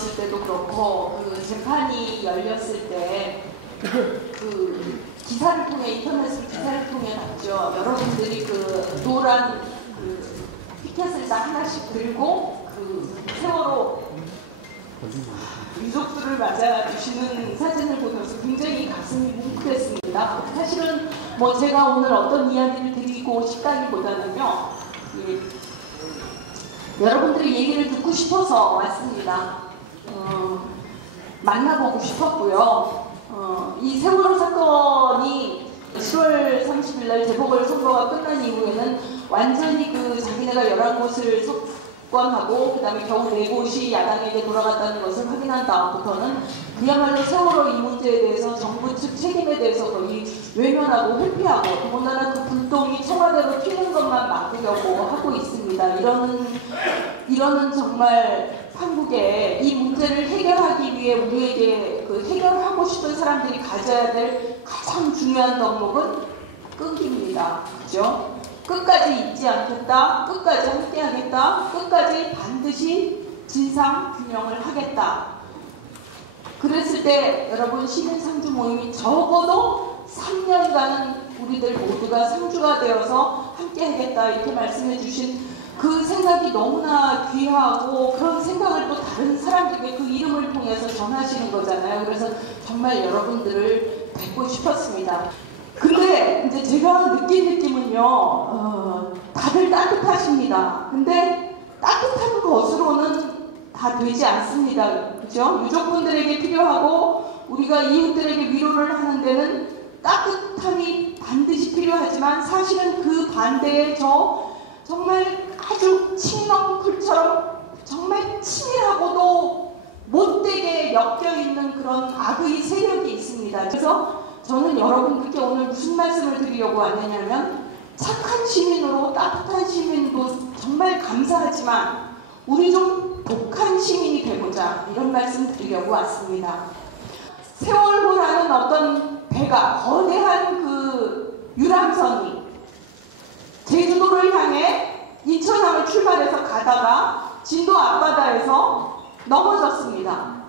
들었을 때도 그렇고 그 재판이 열렸을 때 그 기사를 통해 인터넷으로 기사를 통해 봤죠. 여러분들이 그 노란 그 피켓을 다 하나씩 들고 그 세월호 유족들을 맞아주시는 사진을 보면서 굉장히 가슴이 뭉클했습니다. 사실은 뭐 제가 오늘 어떤 이야기를 드리고 싶다기보다는요, 여러분들의 얘기를 듣고 싶어서 왔습니다. 만나보고 싶었고요. 이 세월호 사건이 10월 30일 날 재보궐선거가 끝난 이후에는 완전히 그 자기네가 11곳을 석권하고 그 다음에 겨우 4곳이 야당에게 돌아갔다는 것을 확인한 다음부터는 그야말로 세월호 이 문제에 대해서 정부 측 책임에 대해서 거의 외면하고 회피하고 더군다나 그 불똥이 청와대로 튀는 것만 막으려고 하고 있습니다. 이러는 정말 한국에 이 문제를 해결하기 위해 우리에게 그 해결하고 싶은 사람들이 가져야 될 가장 중요한 덕목은 끈기입니다. 그죠? 끝까지 잊지 않겠다, 끝까지 함께하겠다, 끝까지 반드시 진상규명을 하겠다. 그랬을 때 여러분 시민상주 모임이 적어도 3년간은 우리들 모두가 상주가 되어서 함께하겠다 이렇게 말씀해 주신 그 생각이 너무나 귀하고 그런 생각을 또 다른 사람들에게 그 이름을 통해서 전하시는 거잖아요. 그래서 정말 여러분들을 뵙고 싶었습니다. 근데 이제 제가 느낀 느낌은요, 다들 따뜻하십니다. 근데 따뜻한 것으로는 다 되지 않습니다. 그죠? 유족분들에게 필요하고 우리가 이웃들에게 위로를 하는 데는 따뜻함이 반드시 필요하지만 사실은 그 반대에 정말 아주 칭넝쿨처럼 정말 치밀하고도 못되게 엮여있는 그런 악의 세력이 있습니다. 그래서 저는 여러분들께 오늘 무슨 말씀을 드리려고 왔느냐면 착한 시민으로 따뜻한 시민도 정말 감사하지만 우리 좀 독한 시민이 되고자 이런 말씀 드리려고 왔습니다. 세월호라는 어떤 배가 거대한 그 유람선이 제주도를 향해 인천항을 출발해서 가다가 진도 앞바다에서 넘어졌습니다.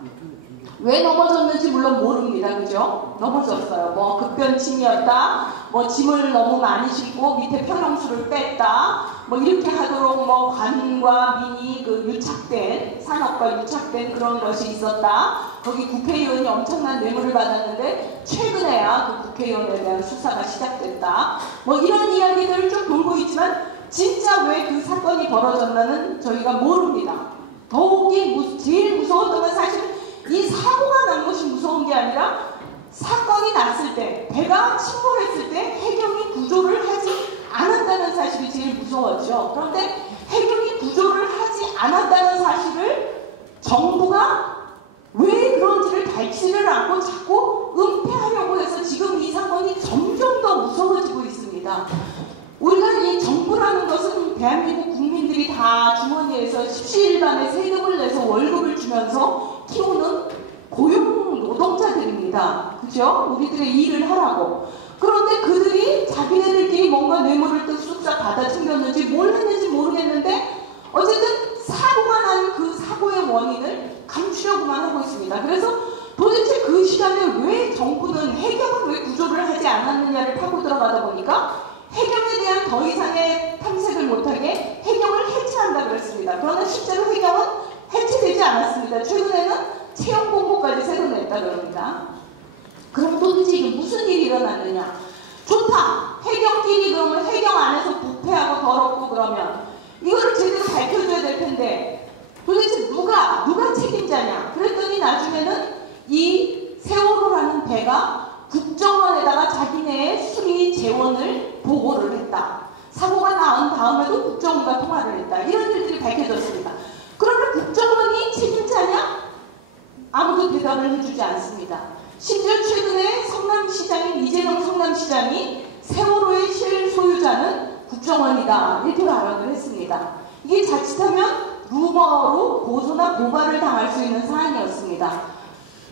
왜 넘어졌는지 물론 모릅니다. 그죠? 넘어졌어요. 뭐 급변침이었다, 뭐 짐을 너무 많이 싣고 밑에 편형수를 뺐다, 뭐 이렇게 하도록 뭐 관과 민이 그 유착된, 산업과 유착된 그런 것이 있었다. 거기 국회의원이 엄청난 뇌물을 받았는데 최근에야 그 국회의원에 대한 수사가 시작됐다. 뭐 이런 이야기들을 좀 돌고 있지만 진짜 왜 그 사건이 벌어졌나는 저희가 모릅니다. 더욱이 제일 무서웠던 건 사실 이 사고가 난 것이 무서운 게 아니라 사건이 났을 때, 배가 침몰했을 때 해경이 구조를 하지 않았다는 사실이 제일 무서웠죠. 그런데 해경이 구조를 하지 않았다는 사실을 정부가 왜 그런지를 밝히지를 않고 자꾸 은폐하려고 해서 지금 이 사건이 점점 더 무서워지고 있습니다. 우리가 이 정부라는 것은 대한민국 국민들이 다 주머니에서 십시일반의 세금을 내서 월급을 주면서 키우는 고용 노동자들입니다. 그죠? 우리들의 일을 하라고. 그런데 그들이 자기네들끼리 뭔가 뇌물을 쓱싹 받아 챙겼는지 뭘 했는지 모르겠는데 어쨌든 사고가 난 그 사고의 원인을 감추려고만 하고 있습니다. 그래서 도대체 그 시간에 왜 정부는 해경을 왜 구조를 하지 않았느냐를 파고 들어가다 보니까 해경에 대한 더 이상의 탐색을 못하게 해경을 해체한다 그랬습니다. 그러나 실제로 해경은 해체되지 않았습니다. 최근에는 채용 공고까지 새로 냈다 그럽니다. 그럼 도대체 이게 무슨 일이 일어났느냐? 좋다. 해경끼리 그러면 해경 안에서 부패하고 더럽고 그러면 이거를 제대로 밝혀줘야 될 텐데 도대체 누가 책임자냐? 그랬더니 나중에는 이 세월호라는 배가 국정원에다가 자기네의 수리 재원을 보고를 했다. 사고가 난 다음에도 국정원과 통화를 했다. 이런 일들이 밝혀졌습니다. 그러면 국정원이 책임자냐? 아무도 대답을 해주지 않습니다. 심지어 최근에 성남시장인 이재명 성남시장이 세월호의 실소유자는 국정원이다 이렇게 발언을 했습니다. 이게 자칫하면 루머로 고소나 고발을 당할 수 있는 사안이었습니다.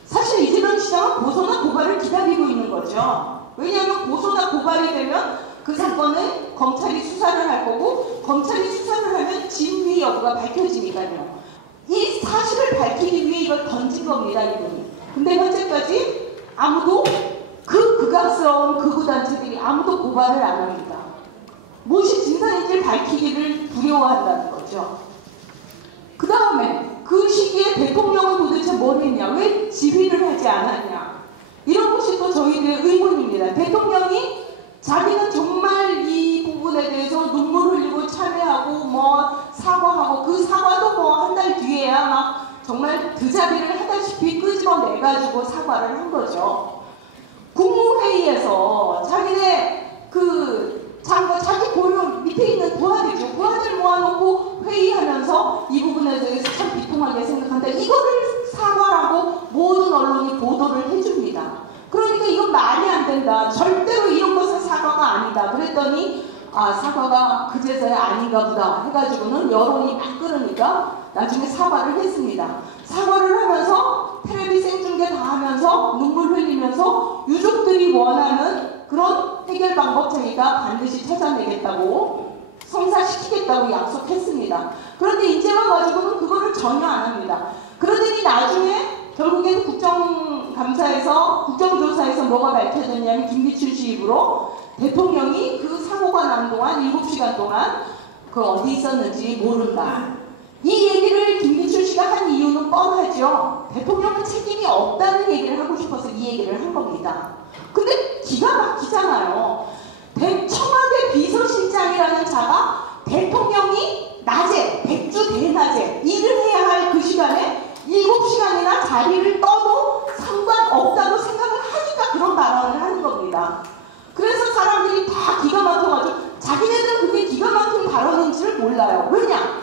사실 이재명 시장은 고소나 고발을 기다리고 있는 거죠. 왜냐하면 고소나 고발이 되면 그 사건은 검찰이 수사를 할 거고 검찰이 수사를 하면 진위 여부가 밝혀지니까요. 이 사실을 밝히기 위해 이걸 던진 겁니다, 이분이. 근데 현재까지 아무도 그 극악스러운 극우단체들이 아무도 고발을 안 합니다. 무엇이 진상인지를 밝히기를 두려워한다는 거죠. 그 다음에 그 시기에 대통령은 도대체 뭘 했냐? 왜 지휘를 하지 않았냐? 이런 것이 또 저희들의 의문입니다. 대통령이 자기는 정말 이 부분에 대해서 눈물 흘리고 참회하고 뭐 사과하고 그 사과도 뭐 한 달 뒤에야 막 정말 그 자리를 하다시피 끄집어내가지고 사과를 한 거죠. 국무회의에서 자기네 자기 고려 밑에 있는 부하들이죠. 부하들 모아놓고 회의하면서 이 부분에 대해서 참 비통하게 생각한다. 이거를 사과라고 모든 언론이 보도를 해줍니다. 그러니까 이건 말이 안 된다. 절대로 이런 것은 사과가 아니다. 그랬더니 사과가 그제서야 아닌가 보다 해가지고는 여론이 막 끓으니까 나중에 사과를 했습니다. 사과를 하면서 텔레비 생중계 다 하면서 눈물 흘리면서 유족들이 원하는 그런 해결 방법 자기가 반드시 찾아내겠다고 성사시키겠다고 약속했습니다. 그런데 이제 와가지고는 그거를 전혀 안 합니다. 그러더니 나중에 결국에는 국정조사에서 뭐가 밝혀졌냐면 김기춘 씨 입으로 대통령이 그 사고가 난 동안 7시간 동안 그 어디 있었는지 모른다. 이 얘기를 김기춘 씨가 한 이유는 뻔하죠. 대통령은 책임이 없다는 얘기를 하고 싶어서 이 얘기를 한 겁니다. 근데 기가 막히잖아요. 청와대 비서실장이라는 자가 대통령이 낮에, 백주 대낮에 일을 해야 할 그 시간에 7시간이나 자리를 떠도 상관없다고 생각을 하니까 그런 발언을 하는 겁니다. 그래서 사람들이 다 기가 막혀가지고 자기네들은 그게 기가 막힌 발언인지를 몰라요. 왜냐?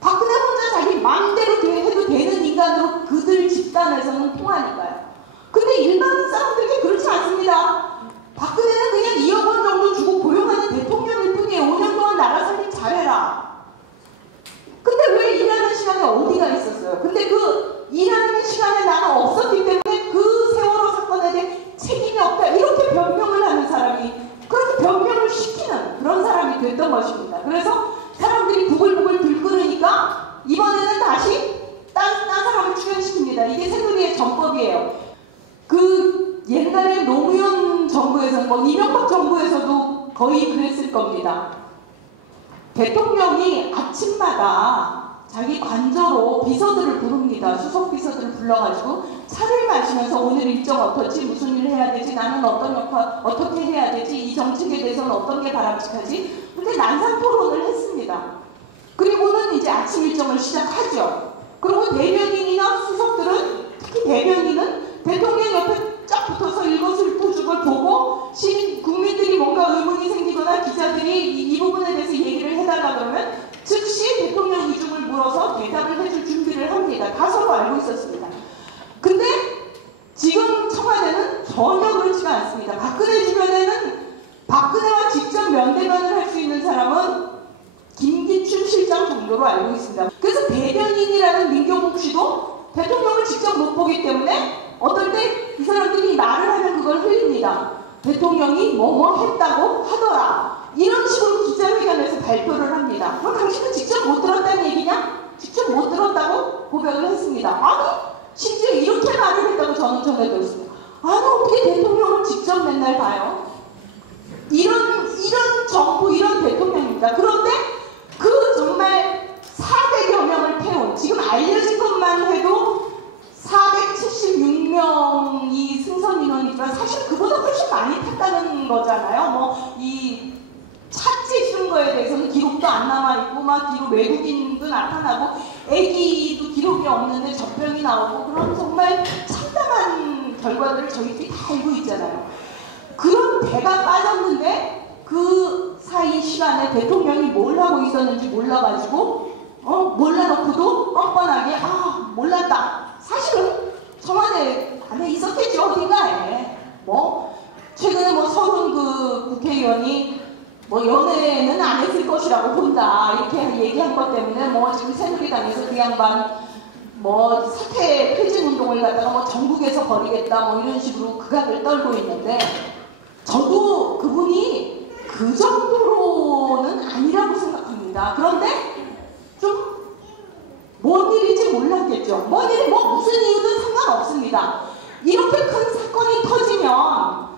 박근혜 혼자 자기 마음대로 해도 되는 인간으로 그들 집단에서는 통하니까요. 근데 일반 사람들이 그렇지 않습니다. 박근혜는 그냥 2억 원 정도 주고 고용하는 대통령일 뿐이에요. 5년 동안 나라 살림 잘해라. 근데 왜 일하는 시간에 어디가 있었어요? 근데 그 일하는 시간에 나는 없었기 때문에 그 세월호 사건에 대해 책임이 없다. 이렇게 변명을 하는 사람이, 그렇게 변명을 시키는 그런 사람이 됐던 것입니다. 그래서 사람들이 부글부글 들끓으니까 이번에는 다시 딴 사람을 출연시킵니다. 이게 새누리의 전법이에요. 그 옛날에 노무현 정부에서 뭐 이명박 정부에서도 거의 그랬을 겁니다. 대통령이 아침마다 자기 관저로 비서들을 부릅니다. 수석 비서들을 불러가지고 차를 마시면서 오늘 일정 어떻지? 무슨 일을 해야 되지? 나는 어떤 역할 어떻게 해야 되지? 이 정책에 대해서는 어떤 게 바람직하지? 그렇게 난상 토론을 했습니다. 그리고는 이제 아침 일정을 시작하죠. 그리고 대변인이나 수석들은, 특히 대변인은 대통령 옆에 쫙 붙어서 일거수일투족을 보고 국민들이 뭔가 의문이 생기거나 기자들이 이 부분에 대해서 얘기를 해달라 그러면 즉시 대통령 의중을 물어서 대답을 해줄 준비를 합니다. 다 서로 알고 있었습니다. 근데 지금 청와대는 전혀 그렇지가 않습니다. 박근혜 주변에는 박근혜와 직접 면대면을 할 수 있는 사람은 김기춘 실장 정도로 알고 있습니다. 그래서 대변인이라는 민경욱 씨도 대통령을 직접 못 보기 때문에 어떨 때 이 사람들이 말을 하면 그걸 흘립니다. 대통령이 뭐뭐 했다고 하더라. 이런 식으로 기자회견에서 발표를 합니다. 그럼 당신은 직접 못 들었다는 얘기냐? 직접 못 들었다고 고백을 했습니다. 아니, 심지어 이렇게 말을 했다고 저는 전해 들었습니다. 아니, 어떻게 대통령을 직접 맨날 봐요? 이런 정부, 이런 대통령입니다. 그런데 그 정말 400여 명을 태운, 지금 알려진 것만 해도 476명이 승선 인원이지만 사실 그보다 훨씬 많이 탔다는 거잖아요. 뭐 이 차지 쓴 거에 대해서는 기록도 안 남아있고 막 기록 외국인도 나타나고 애기도 기록이 없는데 젖병이 나오고 그런 정말 참담한 결과들을 저희들이 다 알고 있잖아요. 그런 배가 빠졌는데 그 사이 시간에 대통령이 뭘 하고 있었는지 몰라가지고 몰라놓고도 뻔뻔하게 몰랐다. 사실은 청와대 안에 있었겠죠. 어딘가에. 뭐 최근에 뭐 서훈 그 국회의원이 뭐 연애는 안 했을 것이라고 본다 이렇게 얘기한 것 때문에 뭐 지금 새누리당에서 그 양반 뭐 사퇴 퇴진 운동을 갖다가 뭐 전국에서 벌이겠다 뭐 이런 식으로 극악을 떨고 있는데 저도 그분이 그 정도로는 아니라고 생각합니다. 그런데 좀 뭔 일인지 몰랐겠죠. 됐죠. 무슨 이유든 상관없습니다. 이렇게 큰 사건이 터지면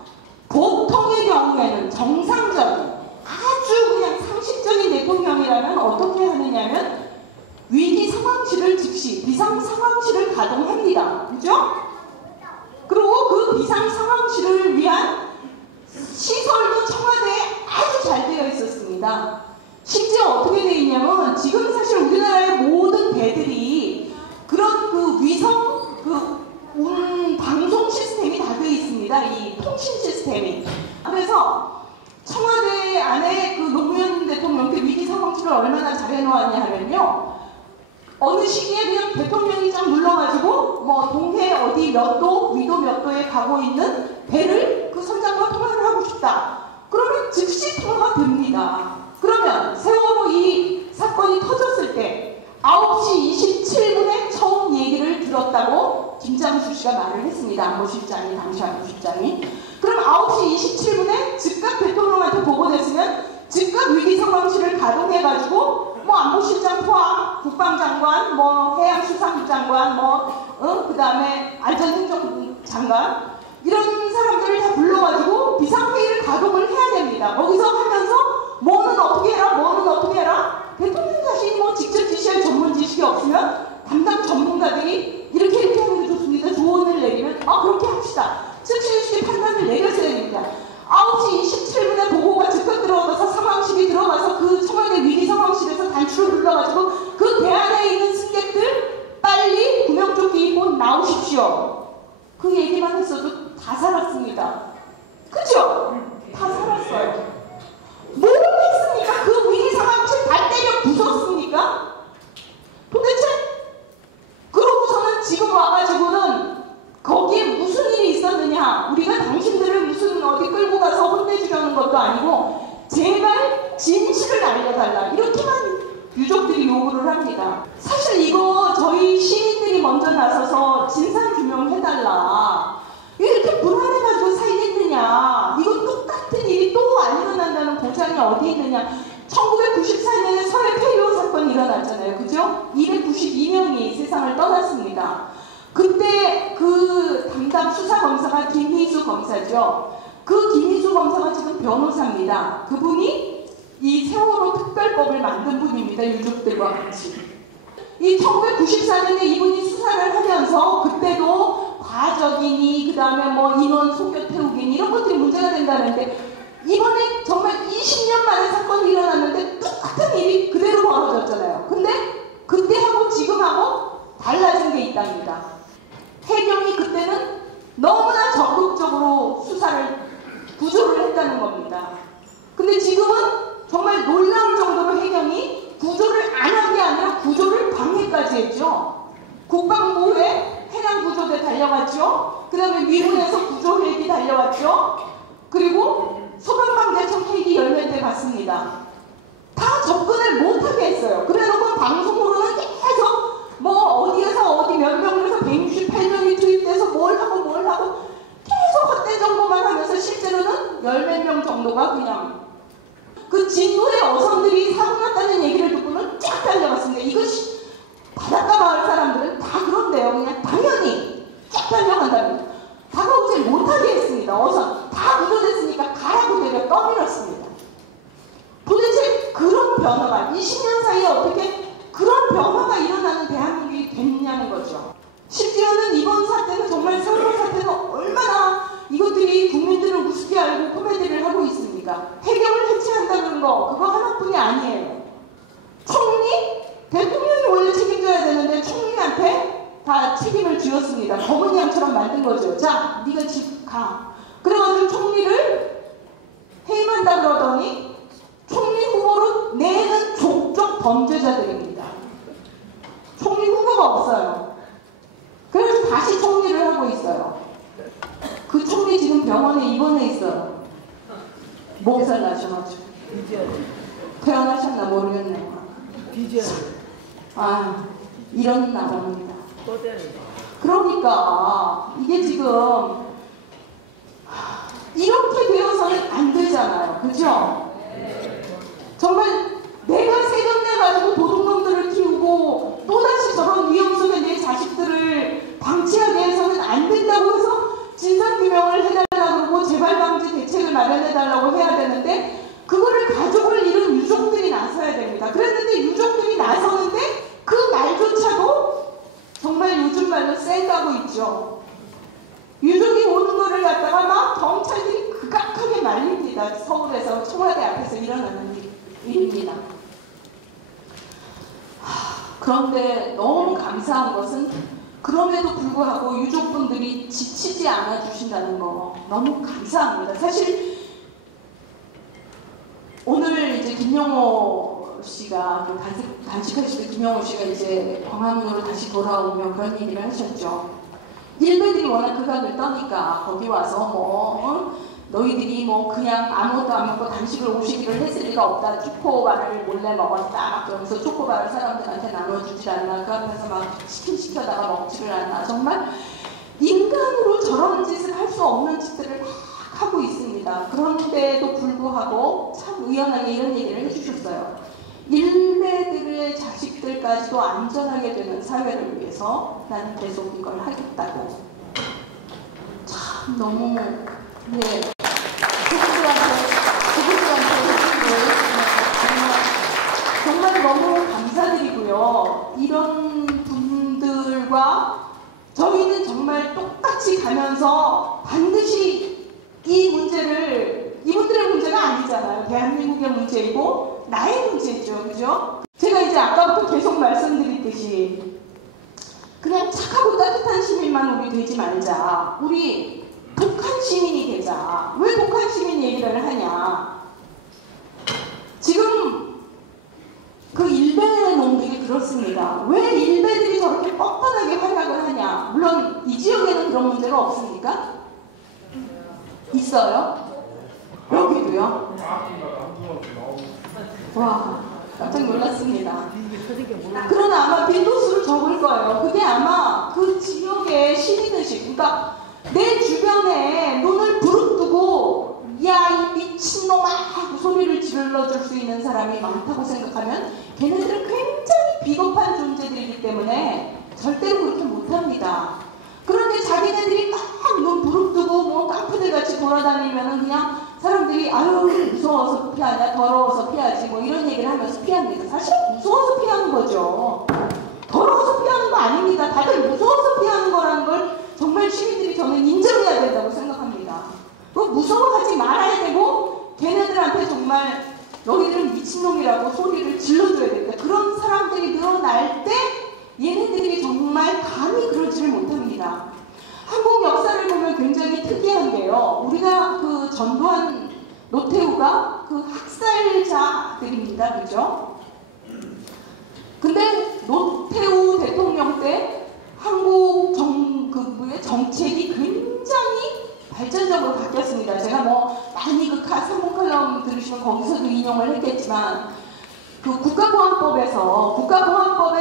보통의 경우에는 정상적인 아주 그냥 상식적인 대통령이라면 어떻게 하느냐면 위기 상황실을 즉시 비상 상황실을 가동합니다. 그죠? 그리고 그 비상 상황실을 위한 시설도 청와대에 아주 잘 되어 있었습니다. 심지어 어떻게 되어 있냐면 지금 사실 우리나라의 모든 배들이 그런 그 위성 방송 시스템이 다 되어 있습니다. 이 통신 시스템이. 그래서 청와대 안에 그 노무현 대통령 그 위기 상황실을 얼마나 잘 해놓았냐 하면요. 어느 시기에 그냥 대통령이 쫙 눌러가지고 뭐 동해 어디 몇 도, 위도 몇 도에 가고 있는 배를 그 선장과 통화를 하고 싶다. 그러면 즉시 통화가 됩니다. 그러면 세월호 이 사건이 터졌을 때 9시 27분에 처음 얘기를 들었다고 김장수 씨가 말을 했습니다. 안보실장이, 당시 안보실장이. 그럼 9시 27분에 즉각 대통령한테 보고됐으면 즉각 위기상황실을 가동해가지고 뭐 안보실장 포함, 국방장관, 뭐 해양수산부 장관, 그 다음에 안전행정부 장관 이런 사람들을 다 불러가지고 비상회의를 가동을 해야 됩니다. 거기서 하면서 뭐는 어떻게 해라, 뭐는 어떻게 해라. 대통령 자신이 뭐 직접 지시할 전문 지식이 없으면 담당 전문가들이 이렇게 하는 게 좋습니다. 조언을 내리면 그렇게 합시다. 즉시 판단을 내렸어야 됩니다. 9시 27분에 보고가 즉각 들어가서 상황실이 들어가서 그 청와대 위기 상황실에서 단추를 눌러가지고 그 배 안에 있는 승객들 빨리 구명조끼 입고 나오십시오. 그 얘기만 했어도 다 살았습니다. 그죠? 다 살았어요. 뭘 했습니까? 그 위기 상황실 다 때려 부쉈습니까? 도대체? 그러고서는 지금 와가지고는 거기에 무슨 일이 있었느냐? 우리가 당신들을 무슨 어디 끌고 가서 혼내주려는 것도 아니고 제발 진실을 알려달라. 이렇게만 유족들이 요구를 합니다. 사실 이거 저희 시민들이 먼저 나서서 진상규명해달라. 이렇게 불안해가지고 살겠느냐. 이거 똑같은 일이 또 안 일어난다는 보장이 어디 있느냐. 1994년에 서해 폐유호 사건이 일어났잖아요. 그죠? 292명이 세상을 떠났습니다. 그때 그 담당 수사검사가 김희수 검사죠. 그 김희수 검사가 지금 변호사입니다. 그분이 이 세월호 특별법을 만든 분입니다. 유족들과 같이. 이 1994년에 이분이 수사를 하면서 그때도 과적이니 그 다음에 뭐 인원 속여 태우기니 이런 것들이 문제가 된다는데 이번에 정말 20년 만에 사건이 일어났는데 똑같은 일이 그대로 벌어졌잖아요. 근데 그때하고 지금하고 달라진 게 있답니다. 해경이 그때는 너무나 적극적으로 수사를 구조를 했다는 겁니다. 근데 지금은 정말 놀라울 정도로 해경이 구조를 안 한 게 아니라 구조를 방해까지 했죠. 국방부에 해양구조대 달려갔죠. 그 다음에 미군에서 구조헬기 달려왔죠. 그리고 소방방재청 헬기 10대 갔습니다. 다 접근을 못하게 했어요. 그래놓고 방송으로는 계속 뭐 어디에서 어디 몇 명에서 168명이 투입돼서 뭘 하고 계속 헛된 정보만 하면서 실제로는 10몇 명 정도가 그냥 그 진도의 어선들이 사고 났다는 얘기를 듣고는 쫙 달려갔습니다. 이것이 바닷가 마을 사람들은 다 그런데요. 그냥 당연히 쫙 달려간답니다. 다가오지 못하게 했습니다. 어선 다 구조됐으니까 가라고 내려 떠밀었습니다. 도대체 그런 변화가 20년 사이에 어떻게 그런 변화가 일어나는 대한민국이 됐냐는 거죠. 심지어는 이번 사태는 정말 세월호 사태는 얼마나 이것들이 국민들을 우습게 알고 코미디를 하고 있습니까? 해경을 해체한다는 거 그거 하나뿐이 아니에요. 총리? 대통령이 원래 책임져야 되는데 총리한테 다 책임을 지었습니다. 검은 양처럼 만든 거죠. 자, 네가 집 가. 그래가지고 총리를 해임한다 그러더니 총리 후보로 내는 족족 범죄자들입니다. 총리 후보가 없어요. 그래서 다시 총리를 하고 있어요. 그 총리 지금 병원에 입원해 있어요. 몸살 나셔가지고. 태어나셨나 모르겠네요. 이런 나라입니다. 그러니까 이게 지금 이렇게 되어서는 안 되잖아요. 그죠? 정말 내가 세금 내가지고 도둑놈들을 키우고 또다시 저런 위험 속에 내 자식 그런데 너무 감사한 것은 그럼에도 불구하고 유족분들이 지치지 않아 주신다는 거 너무 감사합니다. 사실 오늘 이제 김영호 씨가 단식하시던 김영호 씨가 이제 광화문으로 다시 돌아오며 그런 얘기를 하셨죠. 일베들이 워낙 극악을 떠니까 거기 와서 너희들이 그냥 아무것도 안 먹고 단식을 50일을 했을 리가 없다. 초코바를 몰래 먹었다. 막 그러면서 초코바를 사람들한테 나눠주질 않나. 그 앞에서 막 치킨 시켜다가 먹지를 않나. 정말 인간으로 저런 짓을 할 수 없는 짓들을 막 하고 있습니다. 그런데도 불구하고 참 의연하게 이런 얘기를 해주셨어요. 일베들의 자식들까지도 안전하게 되는 사회를 위해서 나는 계속 이걸 하겠다고. 참 너무 정말 너무 감사드리고요. 이런 분들과 저희는 정말 똑같이 가면서 반드시 이 문제를 이분들의 문제가 아니잖아요. 대한민국의 문제이고 나의 문제죠. 그죠? 제가 이제 아까부터 계속 말씀드렸듯이 그냥 착하고 따뜻한 시민만 우리 되지 말자. 우리 독한 시민이 되자. 왜 독한 시민 얘기를 하냐. 지금 그 일베 놈들이 그렇습니다. 왜 일베들이 저렇게 뻔뻔하게 활약을 하냐. 물론 이 지역에는 그런 문제가 없습니까? 있어요? 여기도요? 와, 깜짝 놀랐습니다. 그러나 아마 빈도수를 적을 거예요. 그게 아마 그 지역의 시민의식, 그러니까 내 주변에 눈을 부릅뜨고 야, 이 미친놈아 하고 소리를 질러줄 수 있는 사람이 많다고 생각하면 걔네들은 굉장히 비겁한 존재들이기 때문에 절대로 그렇게 못합니다. 그런데 자기네들이 막 눈 부릅뜨고 깡패들같이 돌아다니면은 그냥 사람들이 아유 무서워서 피하냐, 더러워서 피하지 이런 얘기를 하면서 피합니다. 사실 무서워서 피하는 거죠. 더러워서 피하는 거 아닙니다. 다들 무서워서 피하는 거라는 걸 정말 시민들이 저는 인정해야 된다고 생각합니다. 무서워하지 말아야 되고 걔네들한테 정말 너희들은 미친놈이라고 소리를 질러줘야 된다. 그런 사람들이 늘어날 때 얘네들이 정말 감히 그러지를 못합니다. 한국 역사를 보면 굉장히 특이한 게요. 우리가 그 전두환, 노태우가 그 학살자들입니다. 그죠? 근데 노태우 대통령 때 한국 정책이 굉장히 발전적으로 바뀌었습니다. 제가 많이 그 3분 칼럼 들으시면 거기서도 인용을 했겠지만 그 국가보안법의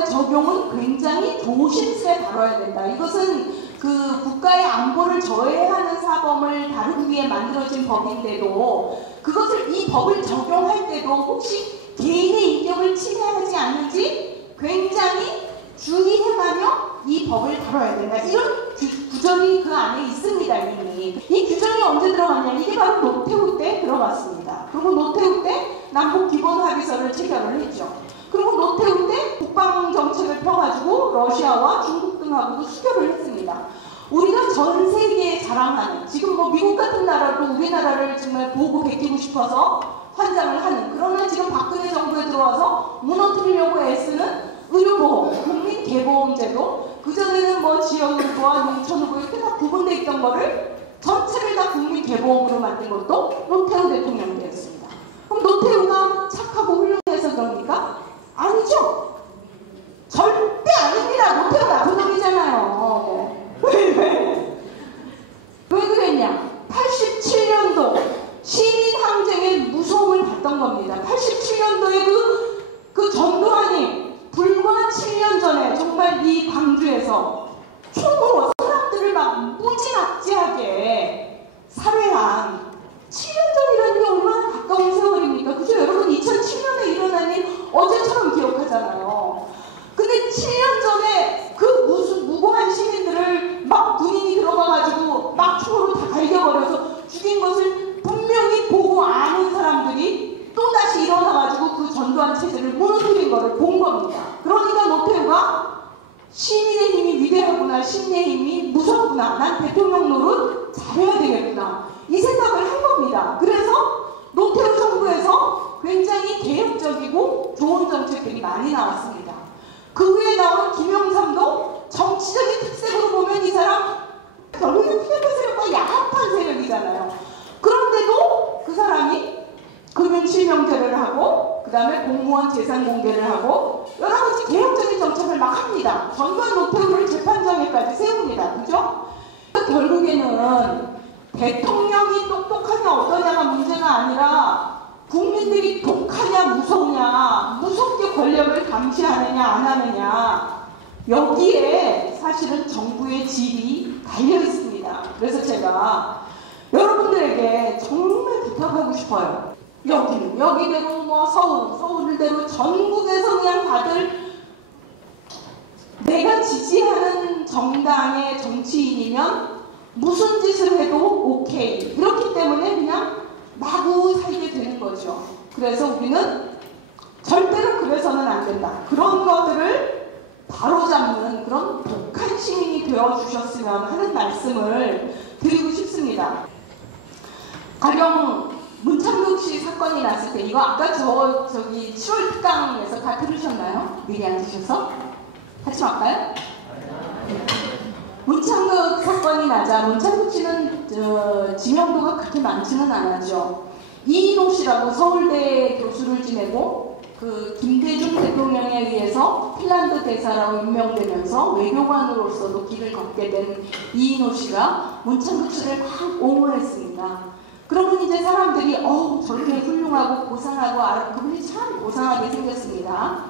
적용은 굉장히 조심스레 다뤄야 된다. 이것은 그 국가의 안보를 저해하는 사범을 다루기 위해 만들어진 법인데도 그것을 이 법을 적용할 때도 혹시 개인의 인격을 침해하지 않는지 굉장히 주의해가며 이 법을 다뤄야 된다. 이런 규정이 그 안에 있습니다. 이미. 이 규정이 언제 들어갔냐. 이게 바로 노태우 때 들어갔습니다. 그리고 노태우 때 남북기본합의서를 체결을 했죠. 그리고 노태우 때 국방정책을 펴가지고 러시아와 중국 등하고도 수교를 했습니다. 우리가 전 세계에 자랑하는, 지금 미국 같은 나라도 우리나라를 정말 보고 베끼고 싶어서 환장을 하는, 그러나 지금 박근혜 정부에 들어와서 무너뜨리려고 애쓰는 의료보험, 국민개보험제도, 그전에는 지역의료와 농촌의료 이렇게 다 구분되어 있던 거를 전체를 다 국민개보험으로 만든 것도 노태우 대통령이 되었습니다. 그럼 노태우가 착하고 훌륭해서 그럽니까? 아니죠. 절대 아닙니다. 노태우 나쁜 놈이잖아요. 왜 그랬냐? 87년도 시민항쟁의 무서움을 봤던 겁니다. 87년도에 그 전두환이 불과 7년 전에 정말 이 광주에서 총으로 사람들을 막 무지막지하게 살해한 7년 전이라는 게 얼마나 가까운 세월입니까? 그죠? 여러분 2007년에 일어난 일 어제처럼 기억하잖아요. 근데 7년 전에 그 무고한 시민들을 막 군인이 들어가가지고 막 총으로 다 갈겨버려서 죽인 것을 분명히 보고 아는 사람들이 또다시 일어나가지고 그 전두환 체제를 무너뜨린 것을 본 겁니다. 그러니까 노태우가 시민의 힘이 위대하구나, 시민의 힘이 무섭구나, 난 대통령 노릇 잘해야 되겠구나, 이 생각을 한 겁니다. 그래서 노태우 정부에서 굉장히 개혁적이고 좋은 정책들이 많이 나왔습니다. 그 위에 나온 김영삼도 정치적인 특색으로 보면 이 사람 결국은 피해자 세력과 야합한 세력이잖아요. 그런데도 그 사람이 금융실명제를 하고 그 다음에 공무원 재산 공개를 하고 여러 가지 개혁적인 정책을 막 합니다. 전두환 노태우를 재판정에까지 세웁니다. 그죠? 결국에는 대통령이 똑똑하냐 어떠냐가 문제가 아니라 국민들이 독하냐 무섭냐, 무섭게 권력을 감시하느냐 안 하느냐, 여기에 사실은 정부의 질이 달려 있습니다. 그래서 제가 여러분들에게 정말 부탁하고 싶어요. 여기대로 뭐 서울대로 전국에서 그냥 다들 내가 지지하는 정당의 정치인이면 무슨 짓을 해도 오케이. 이렇기 때문에 그냥 마구 살게 되는 거죠. 그래서 우리는 절대로 그래서는 안 된다. 그런 것들을 바로잡는 그런 독한 시민이 되어주셨으면 하는 말씀을 드리고 싶습니다. 가령 문창극 씨 사건이 났을 때 이거 아까 저기 7월 특강에서 다 들으셨나요? 미리 앉으셔서? 같이 할까요? 문창극 사건이 나자 문창극 씨는 지명도가 그렇게 많지는 않았죠. 이인호 씨라고 서울대 교수를 지내고 그 김대중 대통령에 의해서 핀란드 대사라고 임명되면서 외교관으로서도 길을 걷게 된 이인호 씨가 문창극 씨를 막 옹호했습니다. 그러면 이제 사람들이 저렇게 훌륭하고 고상하고 그분이 참 고상하게 생겼습니다.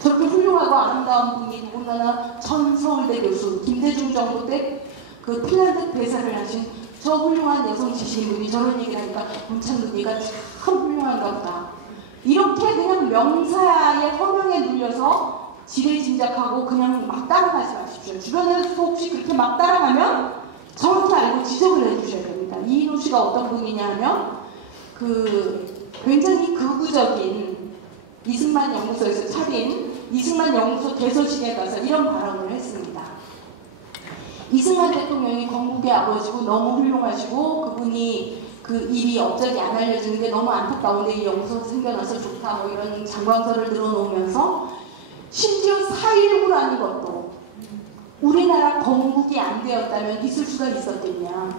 저렇게 훌륭하고 아름다운 분이 누군가나 전 서울대 교수 김대중 정부 때 그 핀란드 대사를 하신 저 훌륭한 여성 지식인분이 저런 얘기를 하니까 문창극이가 참 훌륭한가 보다. 이렇게 그냥 명사의 허명에 눌려서 지레짐작하고 그냥 막 따라가지 마십시오. 주변에서 혹시 그렇게 막 따라가면 정확히 알고 지적을 해주셔야 됩니다. 이인호 씨가 어떤 분이냐 하면 굉장히 극우적인 이승만 연구소에서 차린 이승만 연구소 개소식에 가서 이런 발언을 했습니다. 이승만 대통령이 건국의 아버지고 너무 훌륭하시고 그분이 그 일이 업적이 안 알려지는 게 너무 안타까운데 이 연구소 생겨나서 좋다 뭐 이런 장광설을 늘어놓으면서 심지어 4.19라는 것도 우리나라 건국이 안 되었다면 있을 수가 있었겠냐.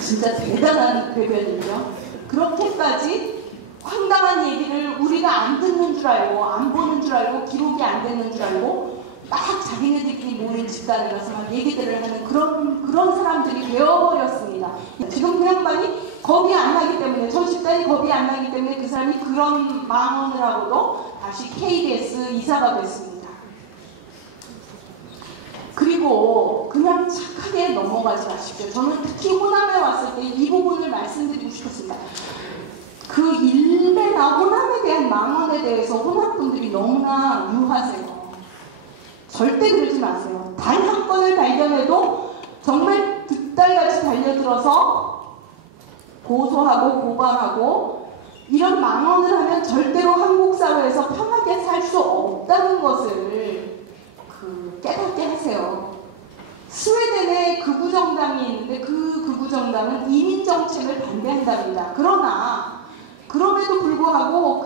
진짜 대단한 배변이죠. 그렇게까지 황당한 얘기를 우리가 안 듣는 줄 알고 안 보는 줄 알고 기록이 안 되는 줄 알고 막 자기네들끼리 모인 집단에 가서 막 얘기들을 하는 그런 사람들이 되어버렸습니다. 지금 그 양반이 겁이 안 나기 때문에 저 집단이 겁이 안 나기 때문에 그 사람이 그런 망언을 하고도 다시 KBS 이사가 됐습니다. 그리고 그냥 착하게 넘어가지 마십시오. 저는 특히 호남에 왔을 때 이 부분을 말씀드리고 싶었습니다. 그 일베나 호남에 대한 망언에 대해서 호남분들이 너무나 유하세요. 절대 그러지 마세요. 단 한 건을 발견해도 정말 득달같이 달려들어서 고소하고 고발하고 이런 망언을 하면 절대로 한국 사회에서 편하게 살 수 없다는 것을 깨닫게 하세요. 스웨덴에 극우정당이 있는데 그 극우정당은 이민정책을 반대한답니다. 그러나 그럼에도 불구하고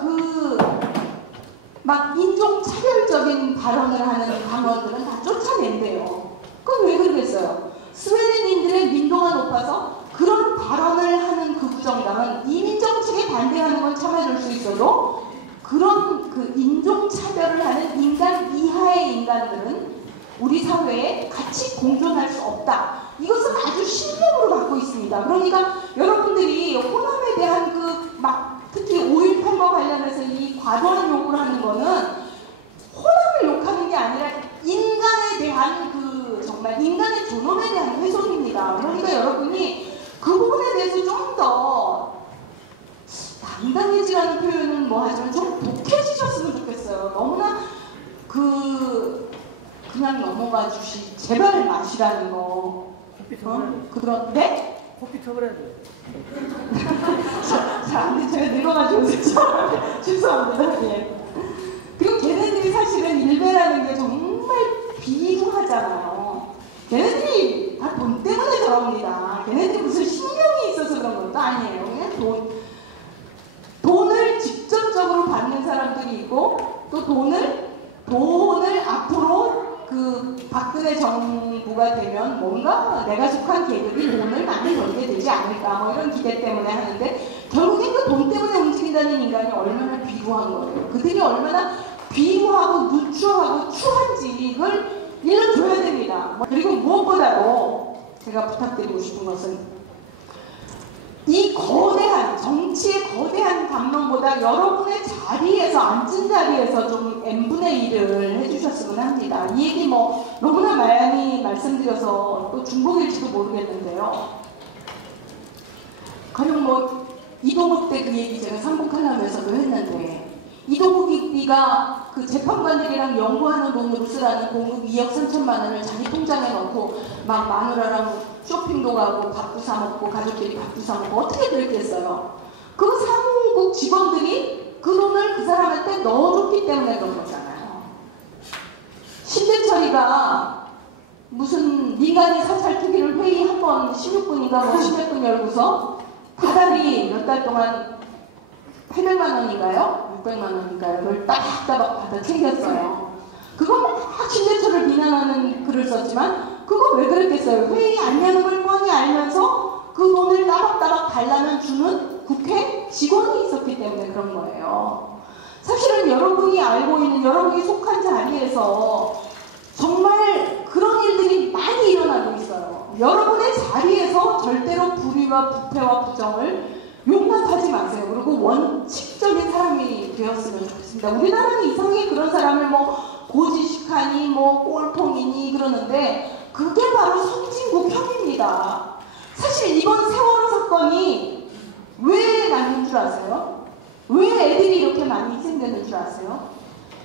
막 인종차별적인 발언을 하는 강원들은 다 쫓아낸대요. 그건 왜 그러겠어요? 스웨덴인들의 민도가 높아서 그런 발언을 하는 극우정당은 이민정책에 반대하는 건 참아줄 수 있어도 그런 인종차별을 하는 인간 이하의 인간들은 우리 사회에 같이 공존할 수 없다. 이것은 아주 신념으로 갖고 있습니다. 그러니까 여러분들이 호남에 대한 특히 5.18과 관련해서 이 과도한 욕을 하는 거는 호남을 욕하는 게 아니라 인간에 대한 정말 인간의 존엄에 대한 훼손입니다. 그러니까 여러분이 그 부분에 대해서 좀 더 당당해지라는 표현은 뭐 하지만 좀 독해지셨으면 좋겠어요. 너무나 그냥 넘어가 제발 마시라는 거. 그런데 코피 턱을 해야 돼. 자, 제가 늙어가지고 죄송합니다. 예. 그리고 걔네들이 사실은 일베라는 게 정말 비루하잖아요. 걔네들이 다 돈 때문에 저럽니다. 걔네들이 무슨 신경이 있어서 그런 것도 아니에요. 그냥 돈을 직접적으로 받는 사람들이 있고 또 돈을 돈을 앞으로 그 박근혜 정부가 되면 뭔가 내가 속한 계급이 돈을 많이 벌게 되지 않을까 뭐 이런 기대 때문에 하는데 결국엔 그 돈 때문에 움직인다는 인간이 얼마나 비루한 거예요. 그들이 얼마나 비루하고 누추하고 추한지 이걸 일러줘야 됩니다. 그리고 무엇보다도 제가 부탁드리고 싶은 것은 이 거대한 정치의 거대한 담론보다 여러분의 자리에서 앉은 자리에서 좀 n분의 1을 해주셨으면 합니다. 이 얘기 뭐 너무나 많이 말씀드려서 또 중복일지도 모르겠는데요. 가령 뭐 이동욱 때 그 얘기 제가 상봉칼럼에서도 했는데 이동욱이가 그 재판관들이랑 연구하는 돈으로 쓰라는 공급 2억 3천만 원을 자기 통장에 넣고 막 마누라랑 쇼핑도 가고 밥도 사 먹고 가족끼리 밥도 사 먹고 어떻게 그랬겠어요? 그 사무국 직원들이 그 돈을 그 사람한테 넣어줬기 때문에 그런 거잖아요. 신재철이가 무슨 민간인 사찰 투기를 회의 한 번 16분인가 뭐 10몇 분 열고서 다달이 몇 달 동안 800만 원인가요? 600만 원인가요? 그걸 따박따박 받아 챙겼어요. 그거 막 신재철을 비난하는 글을 썼지만 그거 왜 그랬겠어요? 회의 안 여는 걸 뻔히 알면서 그 돈을 따박따박 달라면 주는 국회 직원이 있었기 때문에 그런 거예요. 사실은 여러분이 알고 있는 여러분이 속한 자리에서 정말 그런 일들이 많이 일어나고 있어요. 여러분의 자리에서 절대로 불의와 부패와 부정을 용납하지 마세요. 그리고 원칙적인 사람이 되었으면 좋겠습니다. 우리나라는 이상하게 그런 사람을 뭐 고지식하니 뭐 꼴통이니 그러는데 그게 바로 선진국형입니다. 사실 이번 세월호 사건이 왜 나는 줄 아세요? 왜 애들이 이렇게 많이 희생되는 줄 아세요?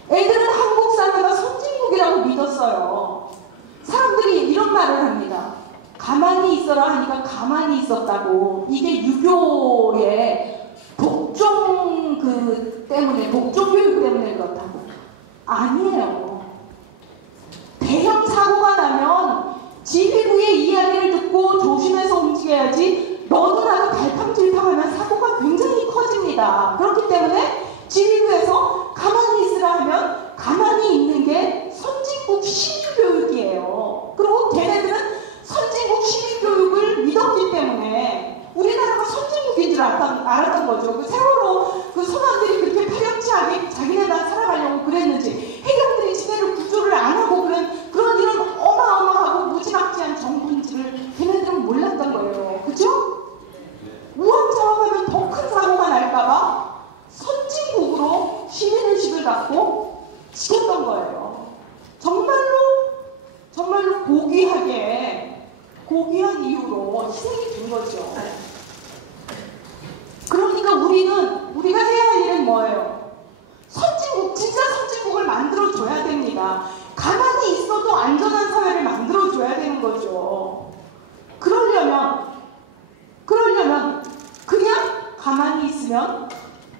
애들은 한국 사회가 선진국이라고 믿었어요. 사람들이 이런 말을 합니다. 가만히 있어라 하니까 가만히 있었다고. 이게 유교의 복종 때문에, 복종 교육 때문에 그렇다고. 아니에요. 대형 사고가 나면 지휘부의 이야기를 듣고 조심해서 움직여야지 너도 나도 갈팡질팡하면 사고가 굉장히 커집니다. 그렇기 때문에 지휘부에서 가만히 있으라 하면 가만히 있는 게 선진국 시민교육이에요. 그리고 걔네들은 선진국 시민교육을 믿었기 때문에 우리나라가 선진국인 줄 알았던 거죠. 그 세월호 그 선원들이 그렇게 파렴치하게 자기네가 살아가려고 그랬는지 해경들이 지네를 구조를 안 하고 그런 이런 어마어마하고 무지막지한 정부인지를 걔네들은 몰랐던 거예요. 그죠? 우왕좌왕하면 더 큰 사고가 날까봐 선진국으로 시민의식을 갖고 지켰던 거예요. 정말로 고귀한 이유로 희생이 된 거죠. 그러니까 우리가 해야 할 일은 뭐예요? 진짜 선진국을 만들어줘야 됩니다. 가만히 있어도 안전한 사회를 만들어줘야 되는 거죠. 그러려면 그냥 가만히 있으면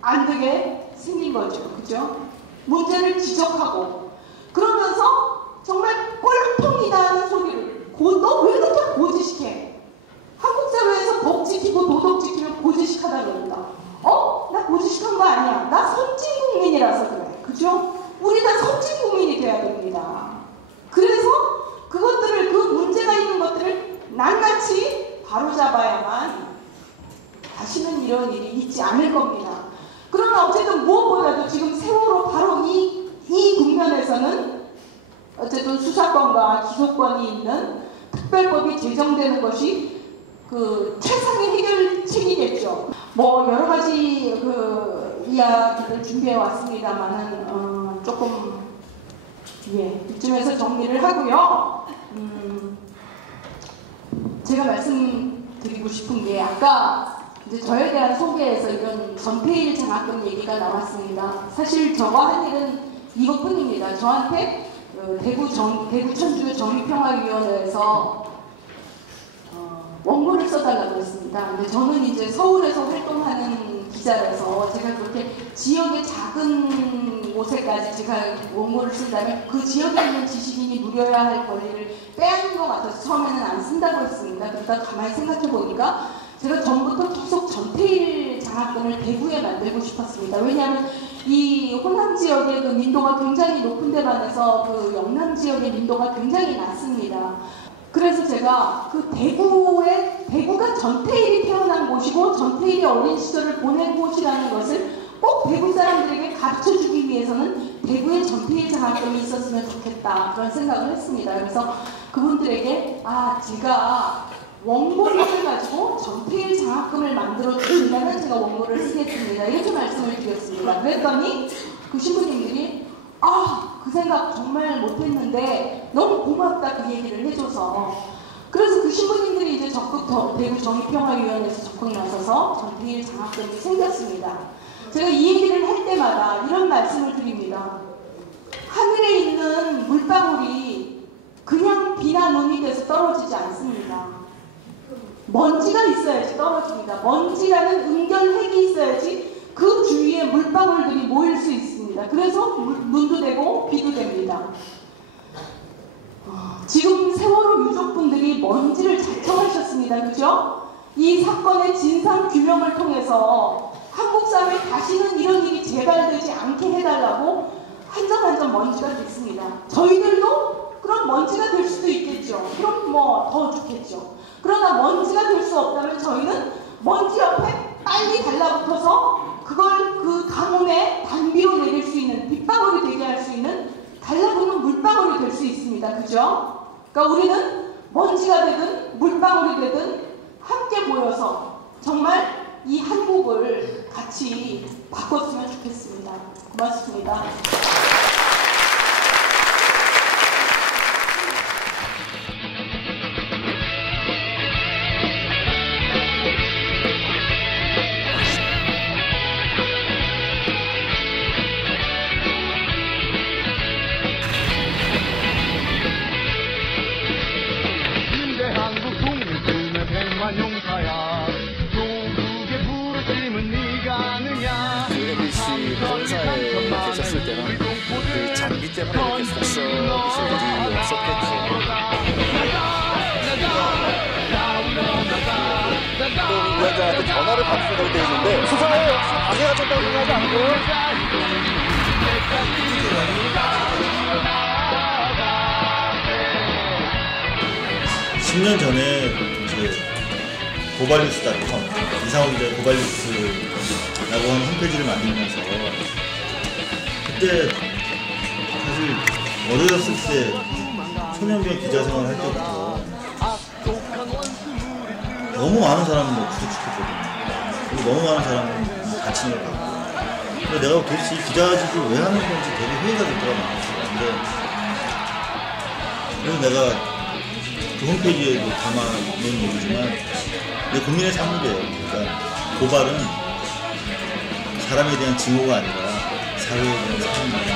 안 되게 생긴 거죠. 그죠? 문제를 지적하고 그러면서 정말 꼴통이다는 소리를 너 왜 그렇게 고지식해? 한국 사회에서 법 지키고 도덕 지키면 고지식하다 그런다. 나 고지식한 거 아니야. 나 선진국민이라서 그래. 그죠? 우리 다 선진국민이 돼야 됩니다. 그래서 그것들을 그 문제가 있는 것들을 낱낱이 바로잡아야만 다시는 이런 일이 있지 않을 겁니다. 그러나 어쨌든 무엇보다도 지금 세월호 바로 이 국면에서는 어쨌든 수사권과 기소권이 있는 특별법이 제정되는 것이 그 최상의 해결책이겠죠. 뭐 여러 가지 그 이야기를 준비해 왔습니다만은 조금 이쯤에서 정리를 하고요. 제가 말씀드리고 싶은 게 아까 이제 저에 대한 소개에서 이런 전태일 장학금 얘기가 나왔습니다. 사실 저가 한 일은 이것뿐입니다. 저한테 대구 천주 정의평화위원회에서 원고를 써달라고 했습니다. 근데 저는 이제 서울에서 활동하는 기자라서 제가 그렇게 지역의 작은 곳에까지 제가 원고를 쓴다면 그 지역에 있는 지식인이 누려야 할 권리를 빼앗는 것 같아서 처음에는 안 쓴다고 했습니다. 그러다 가만히 생각해 보니까 제가 전부터 계속 전태일 장학금을 대구에 만들고 싶었습니다. 왜냐하면 이 호남 지역의 그 민도가 굉장히 높은 데 반해서 그 영남 지역의 민도가 굉장히 낮습니다. 그래서 제가 그 대구가 전태일이 태어난 곳이고 전태일이 어린 시절을 보낸 곳이라는 것을 꼭 대구 사람들에게 가르쳐주기 위해서는 대구에 전태일 장학금이 있었으면 좋겠다, 그런 생각을 했습니다. 그래서 그분들에게 제가 원고료를 가지고 전태일 장학금을 만들어 주신다면 제가 원고를 쓰겠습니다, 이렇게 말씀을 드렸습니다. 그랬더니 그 신부님들이 그 생각 정말 못했는데 너무 고맙다, 그 얘기를 해줘서. 그래서 그 신부님들이 이제 적극 대구 정의평화위원회에서 적극 나서서 전태일 장학금이 생겼습니다. 제가 이 얘기를 할 때마다 이런 말씀을 드립니다. 하늘에 있는 물방울이 그냥 비나 눈이 돼서 떨어지지 않습니다. 먼지가 있어야지 떨어집니다. 먼지라는 은결핵이 있어야지 그 주위에 물방울들이 모일 수 있습니다. 그래서 눈도 되고 비도 됩니다. 지금 세월호 유족분들이 먼지를 자청하셨습니다. 그죠? 이 사건의 진상 규명을 통해서 한국 사회에 다시는 이런 일이 재발되지 않게 해달라고 한 점 한 점 먼지가 됐습니다. 저희들도 그런 먼지가 될 수도 있겠죠. 그럼 뭐 더 좋겠죠. 그러나 먼지가 될 수 없다면 저희는 먼지 옆에 빨리 달라붙어서 그걸 그 가뭄에 단비로 내릴 수 있는, 빗방울이 되게 할 수 있는 달라붙는 물방울이 될 수 있습니다. 그죠? 그러니까 우리는 먼지가 되든 물방울이 되든 함께 모여서 정말 이 한국을 같이 바꿨으면 좋겠습니다. 고맙습니다. 회사에 계셨을 때는 그 장기 때문에 이렇게 속썩이실 일이 없었겠죠. 또 위원장한테 전화를 받을 생각이 돼 있는데 수사에 혹시 방해가 쳤다고 생각하지 않고요? 10년 전에 고발뉴스.com 이상호 기자의 고발뉴스라고 하는 홈페이지를 만들면서 그때 사실 어렸을 때 초년병 기자 생활을 할 때부터 너무 많은 사람을 구속시켰거든요. 그리고 너무 많은 사람을 다친 걸 봤고, 근데 내가 도대체 이 기자직을 왜 하는 건지 되게 회의가 됐더라고요. 그래서 내가 그 홈페이지에도 담아놓은 얘기지만 이게 국민의 삶이래요. 그러니까 고발은 사람에 대한 증오가 아니라 사회에 대한 삶입니다.